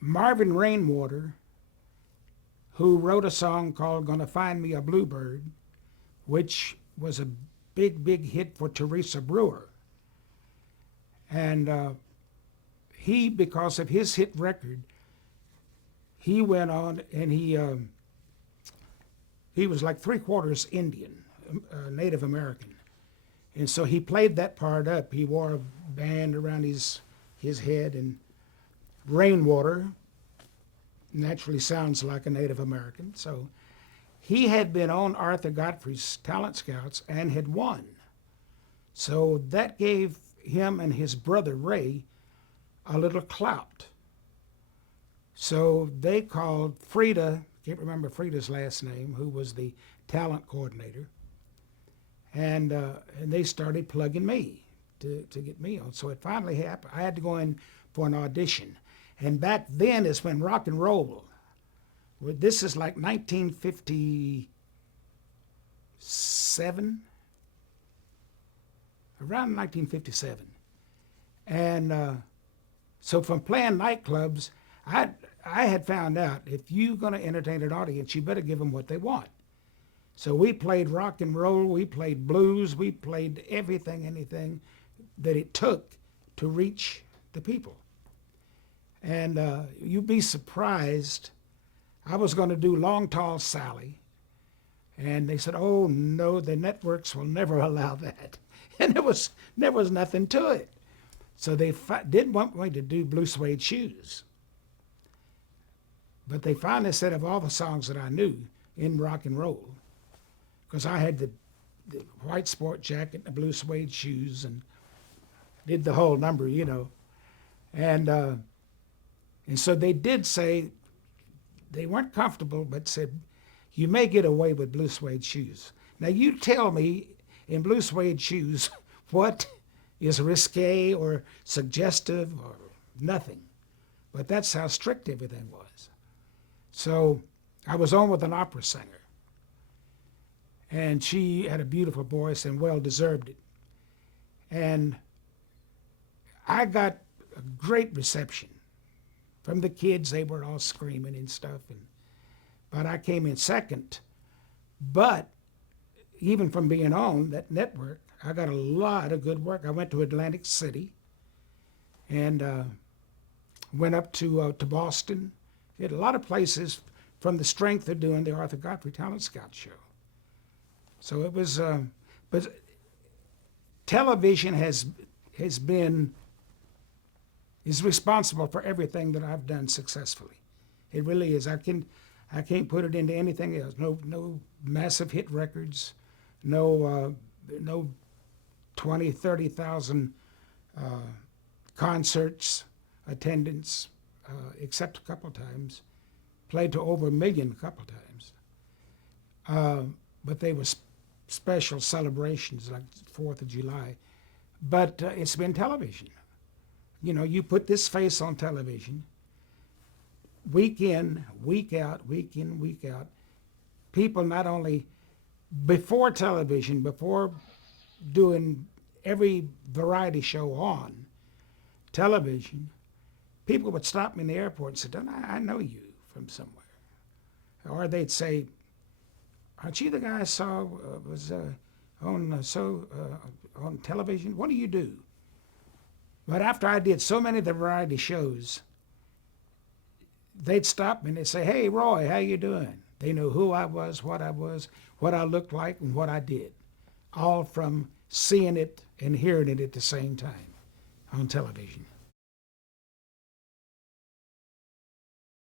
Marvin Rainwater, who wrote a song called Gonna Find Me a Bluebird, which was a big, big hit for Teresa Brewer. And he, because of his hit record, he went on and he was like three-quarters Indian, Native American. And so he played that part up. He wore a band around his head, and Rainwater naturally sounds like a Native American. So he had been on Arthur Godfrey's Talent Scouts and had won. So that gave him and his brother Ray a little clout. So they called Frida, can't remember Frida's last name, who was the talent coordinator, and they started plugging me to get me on. So it finally happened. I had to go in for an audition. And back then is when rock and roll, this is like 1957, around 1957. And so from playing nightclubs, I had found out if you're going to entertain an audience, you better give them what they want. So we played rock and roll, we played blues, we played everything, anything that it took to reach the people. And you'd be surprised. I was going to do Long Tall Sally, and they said, "Oh no, the networks will never allow that," and there was nothing to it. So they didn't want me to do Blue Suede Shoes. But they finally said, of all the songs that I knew in rock and roll, because I had the white sport jacket and the blue suede shoes and did the whole number, you know. And so they did say, they weren't comfortable, but said, you may get away with blue suede shoes. Now you tell me in blue suede shoes what is risque or suggestive or nothing. But that's how strict everything was. So I was on with an opera singer, and she had a beautiful voice and well deserved it. And I got a great reception from the kids. They were all screaming and stuff, but I came in second. But even from being on that network, I got a lot of good work. I went to Atlantic City and went up to Boston. Hit a lot of places from the strength of doing the Arthur Godfrey Talent Scout show. So it was, but television is responsible for everything that I've done successfully. It really is. I can't put it into anything else. No massive hit records, no 20, 30,000 concerts, attendance, except a couple times. Played to over 1 million a couple times. But they were special celebrations like 4th of July. But it's been television. You know, you put this face on television, week in, week out, week in, week out. People not only before television, before doing every variety show on television, people would stop me in the airport and say, "Don't I know you from somewhere." Or they'd say, "Aren't you the guy I saw was on television? What do you do?" But after I did so many of the variety shows, they'd stop me and they'd say, "Hey, Roy, how you doing?" They knew who I was, what I looked like, and what I did, all from seeing it and hearing it at the same time on television.